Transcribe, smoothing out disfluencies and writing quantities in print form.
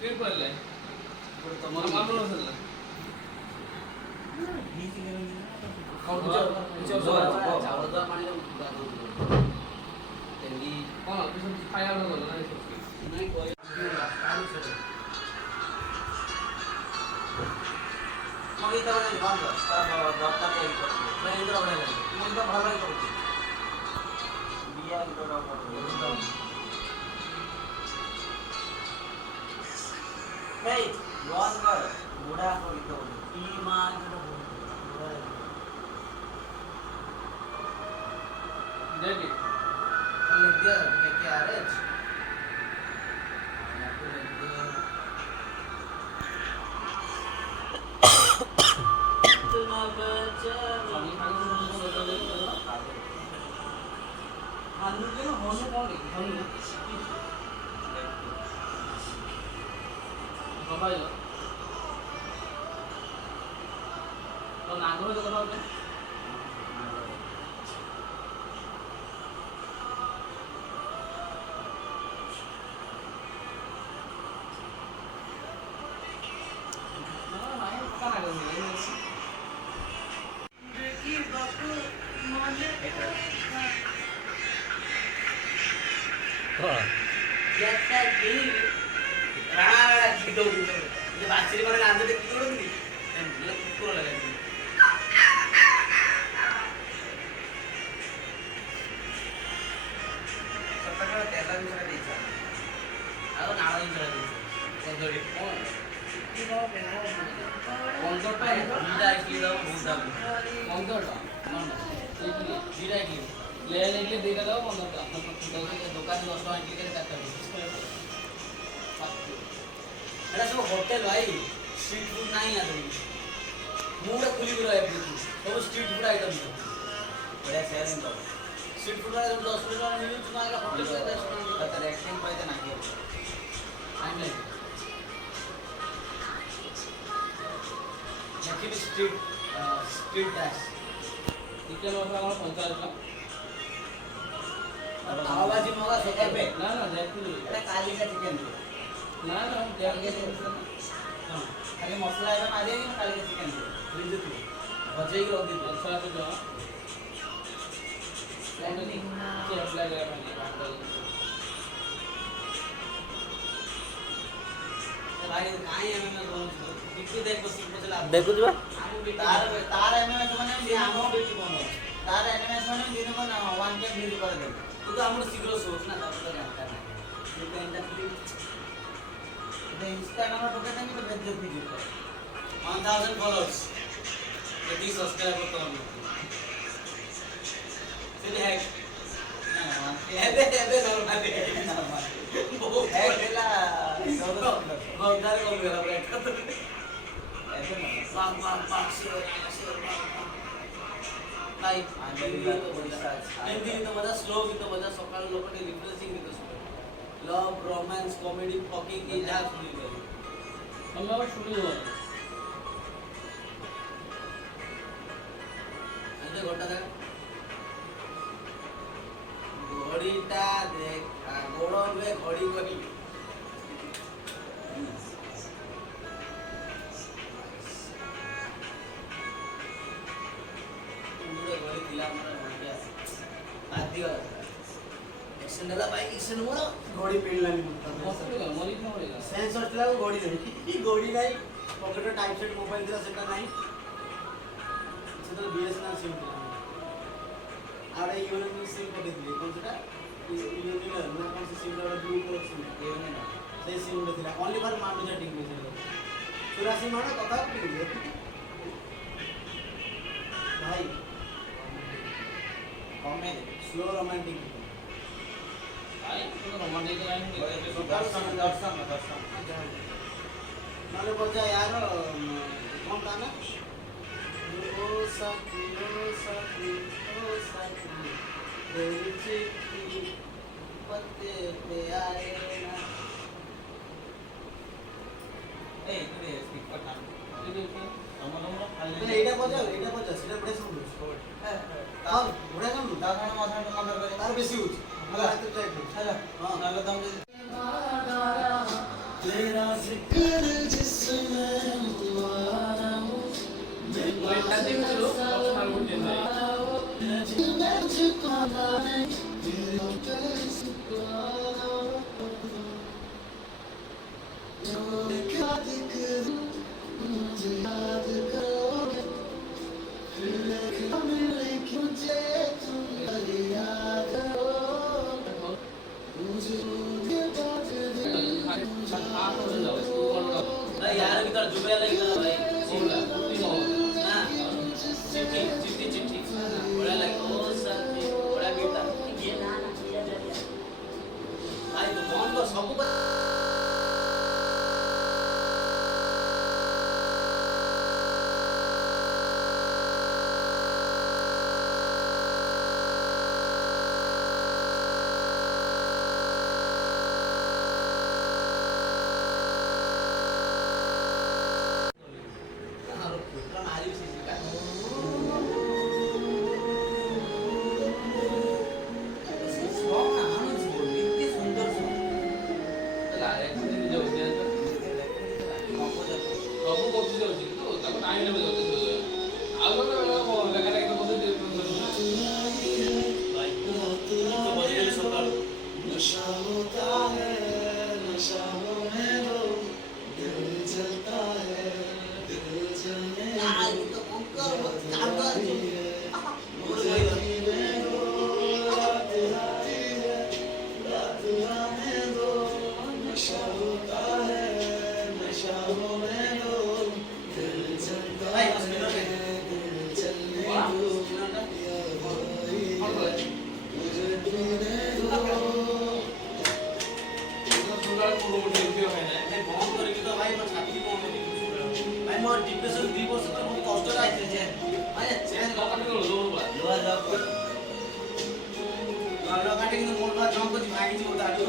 clear पडलाय तुम्हाला मारून असेल ना ଚାଉଳ ପାଣିରେ କଣ ଅଫିସ ଖାଇବା ଗଲ ନା ନାଇଁ ମଗେଇତା ମାନେ ବନ୍ଦ ତାର ଦରକାର ତିଆରି କରୁଛି ମାନେ ଇନ୍ଦ୍ର ବଢ଼ିଆ ଲାଗେ ମୁଁ ଇନ୍ଦ୍ର ଭଲ ଲାଗେ କରୁଛି ବିଆ ଇନ୍ଦ୍ର ହେଇ ବନ୍ଦ କର ବୁଢ଼ା ଗୀତ କି ମା देखिए लिख दिया क्या आ रहा है तो नागरो जो कथा बाछरी माने आंदे की तोड़नी ये कुकुर लगा दी सतका तेला बिसरा देचा ଆଉ ନାଳ ବିସରା ଦେଇଛି କଦଳୀ କି ନ ବେନା 15 ଟା ଦିଟା ଆଇକି ଦାও ବହୁତ ଦାମ 15 टा ନା ନା ସେଇଠି ଦିଟା ଆଇକି ले लेके देगा दाও 15 टा ଦୋକାନ 10 ଟଙ୍କା ଆଇକି କେତେ କାଟା ଏଟା ସବୁ ହୋଟେଲ ଭାଇ ଷ୍ଟ୍ରିଟ୍ ଫୁଡ୍ ନାହିଁ ଆଦରି ମୁଁ ଗୋଟେ ଖୋଲିକି ରହିବା ସବୁ ଷ୍ଟ୍ରିଟ୍ ଫୁଡ୍ ଆଇଟମ୍ ବଢ଼ିଆ ସେୟାରିଂ ଦବ ଷ୍ଟ୍ରିଟ୍ ଫୁଡ୍ 10 ଟଙ୍କା ମିଳୁଛି ନା ହୋଟେଲ 10 ଟଙ୍କା ତାର ଏକ୍ସଚେଞ୍ଜ ପାଇତେ ନାହିଁ ଟାଇମ୍ ଲାଗେ ଦେଖିବି ଷ୍ଟ୍ରିଟ୍ ଡ୍ୟାସ୍ चिकन मसला আমার 50 टा पावभाजी मगा सकाळी ना ना देखली এটা কালিকা চিকেন ना ना কালিকা চিকেন हां खाली मसला एबे मारिए कि कालिका चिकेन फ्रिज थी भजेई रखी थी अच्छा तो जो प्लानिंग के अप्लाई करा भाई काई एमएमएस बनछु किती देख बसी पचला देखु जबा तार एमएमएस माने जे आमो बेटी बन तार एमएमएस माने दिन को 1 के व्यूज कर दे तू तो हमर शीघ्र सोच ना तब तो जानता नहीं ये तो इंस्टाग्राम पर टोके नहीं तो बेइज्जत वीडियो 1000 फॉलोअर्स यदि सब्सक्राइबर तो हम सिले हैक एबे नॉर्मल बहुत हैक हैला बहुत कम गला ब्रेक ऐसे ना पाक से लाइक हिंदी तो मजा स्लो की तो मजा सकाळ लोक ने रिफ्रेशिंग की तो लव रोमांस कॉमेडी फकिंग की जा सुनी गई हम लोग शुरू हुआ ऐसे घोटा था घड़ीटा देख गोड़ में घड़ी करी घड़ी दिला हमरा बढ़िया आदियो एक्शन देला भाई एक्शन मोर घड़ी पेड़लानी मरी न होएगा सेंसर थिला घड़ी नहीं घड़ी नहीं पॉकेट टाइप सेट मोबाइल दिला सेटा नहीं सेटा बीएसएनएल सिम थिला आरे यूनिक सिम पके दिले कोन सेटा यूनिक ना कोन से सिम ला ब्लू कलर सिम यूनिक ना से सिम थिला ओनली फॉर मांडू चैटिंग में थिला 84 माने कथा पड़ी भाई कॉमेडी स्लो रोमांटिक आई तो रोमांटिक लाइन दर्शन नाले बजा यार कौन गाना ओ सखी तेरी चिट्ठी पत्ते पे आए ना ए तू स्पीकर काम এইটা বজাও সেটা বড় সাউন্ড হ্যাঁ তাও বড় সাউন্ড তার মানে মাথা কম করে তার বেশি হচ্ছে আমরা হাতে ট্রাই করি হ্যাঁ নালে দাম যদি तेरा जिक्र जिसमें हुआ ना हो ওইটা দেখছিল অপশনাল উঠেন ভাই मुझको ना दिल पे जो लिखा दिख मुझे याद करोगे फिर लिखा मिले मुझे तुम याद करो मुझे बात হাত হয়ে যাবে কোনটা भाई यार की तरह जुबे लगी ना भाई কোনটা তুই বল ना चिट्ठी चिट्ठी बड़ा लाइक ओ सर बड़ा बेटा ये ना ये भाई तो कौन को सब मारी सी का सॉन्ग ना आनंद से बोल इतनी सुंदर सॉन्ग লাগে দিন যাচ্ছে ସବୁ କରୁଛି ଯାଉଛି କିନ୍ତୁ ତାକୁ ଟାଇମ୍ ନେବେ ଯାଉଛି ଆଉ ଗୋଟେ ବେଳ ଲେଖା ଲେଖି କରୁଛି भाई तो बजे सकाळ नशा होता है नशा होने दो दिल जलता है दिल जलने यार तो अंकल मत काम कर मुझे जीने दो रात आती है रात आने दो नशा होता है नशा होने दो दिल जलता भाई है बस मिनट है दिल जलने दो मुझे जीने दो ସୁନ୍ଦର କୋଉଠି ଉଠି হয় না मैं बॉम्ब करके तो भाई बस छाती को भाई मोर डिप्रेशन 2 वर्ष तो बहुत कष्ट आइছে যে আরে চেঞ্জ দোকানে গেল দৌড় লোয়া জব কর লোয়া কাটে কিন্তু মোর বা জঙ্গ জি ভাঙি জি ওটা আগে